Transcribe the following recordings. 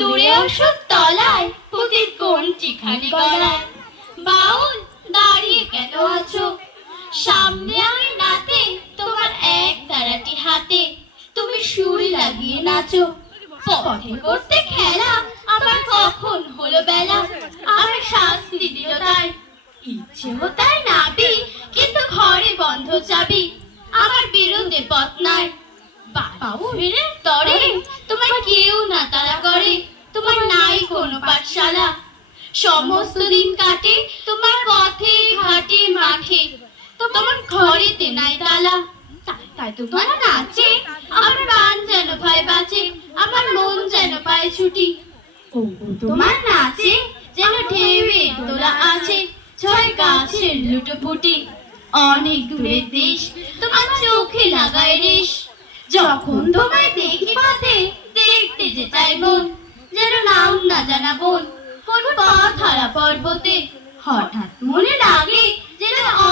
দূরে ওষুধ তলায় পুতির কোন চিখানি গলায়। বাউল দাঁড়িয়ে কেন আছো সামনে নাতে তোমার এক তারাটি হাতে। তুমি সুর লাগিয়ে নাচো। পথে করতে খেলা কখন হলো বেলা। আমার শাস্তি দিল তাই। ইচ্ছে হতায় নাবি কিন্তু ঘরে বন্ধ চাবি। আমার বেরোতে পথ নাই। বাবু তরে তোমার কেউ না তারা করে। পাঠশালা সমস্ত দিন কাটে তোমার পথে, ঘাটে, মাঠে। তোমার ঘরেতে নাই তালা। তাই- তোমার নাচে। আমার প্রাণ যেন ভয় বাঁচে, আমার মন যেন পায় ছুটি। তোমার নাচে, যেন ঢেউয়ে তোলা আছে, ছয় গাছের লুটোপুটি অনেক দূরের দেশ, তোমার চোখে লাগায় রেশ। যখন তোমায় দেখি পথে, দেখতে যে চাই মন না জানা বোন, কোন পর্বতে। হঠাৎ মনে লাগে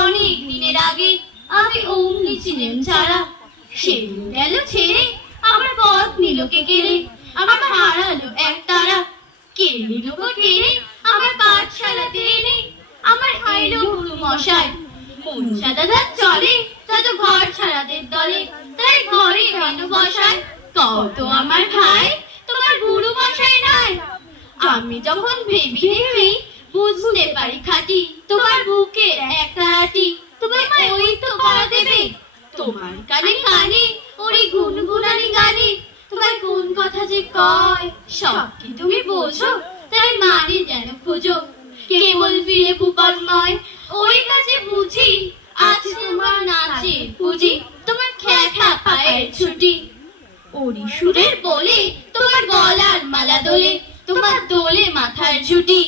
অনেক দিনের আগে আমি অমনি ছিলেন ছাড়া। সেদিন গেল ছেড়ে আমার পথ নিল কে কেড়ে, আমার হারালো এক তারা। কে নিল গো কেড়ে আমার পাঠশালাতে এনে আমার হাইলো গুরু মশাই। চলে ঘর ছাড়াদের দলে। তাই ঘরে কেন বসায়? কত আমার ভাই, তোমার গুরু মশাই নাই আমি যখন ভেবি ভেবি বুঝতে পারি খাটি, তোমার বুকে একটা আটি তুমি ওই তো করা দেবে। তোমার কানে কানে ওরে গুনগুনানি গানে, তোমার কোন কথা যে কয়, সব কি তুমি বোঝো তাই মানে যেন খোঁজো। কেবল ফিরে ভূপন্ময় ওই কাজে বুঝি, আজ তোমার নাচে বুঝি তোমার খ্যাঠা পায়ের ছুটি। ওরি সুরের বলে তোমার গলার মালা দোলে তোমার দোলে মাথার ঝুটি।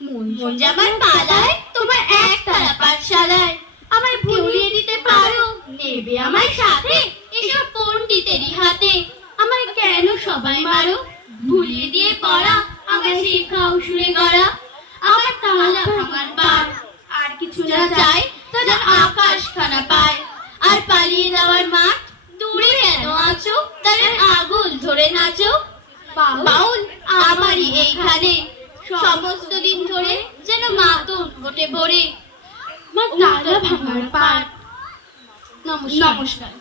মন জামার পালায় তোমার এক তারা পাঠশালায়। আমায় ভুলিয়ে দিতে পারো। নেবে আমার সাথে এসব পণ্ডিতেরই হাতে। আমায় কেন সবাই মারো? ভুলিয়ে দিয়ে পড়া আমায় শেখাও সুরে গড়া। আমার তালা ভাঙার পার আর কিছু না চাই তা যেন আকাশ খানা পায়। আর পালিয়ে যাওয়ার মাঠ দূরে কেন আছো তার আগুন ধরে নাচো। বাউল এইখানে সমস্ত দিন ধরে যেন মাতন ওঠে ভরে মা তারা ভাঙার নমস্কার। নমস্কার।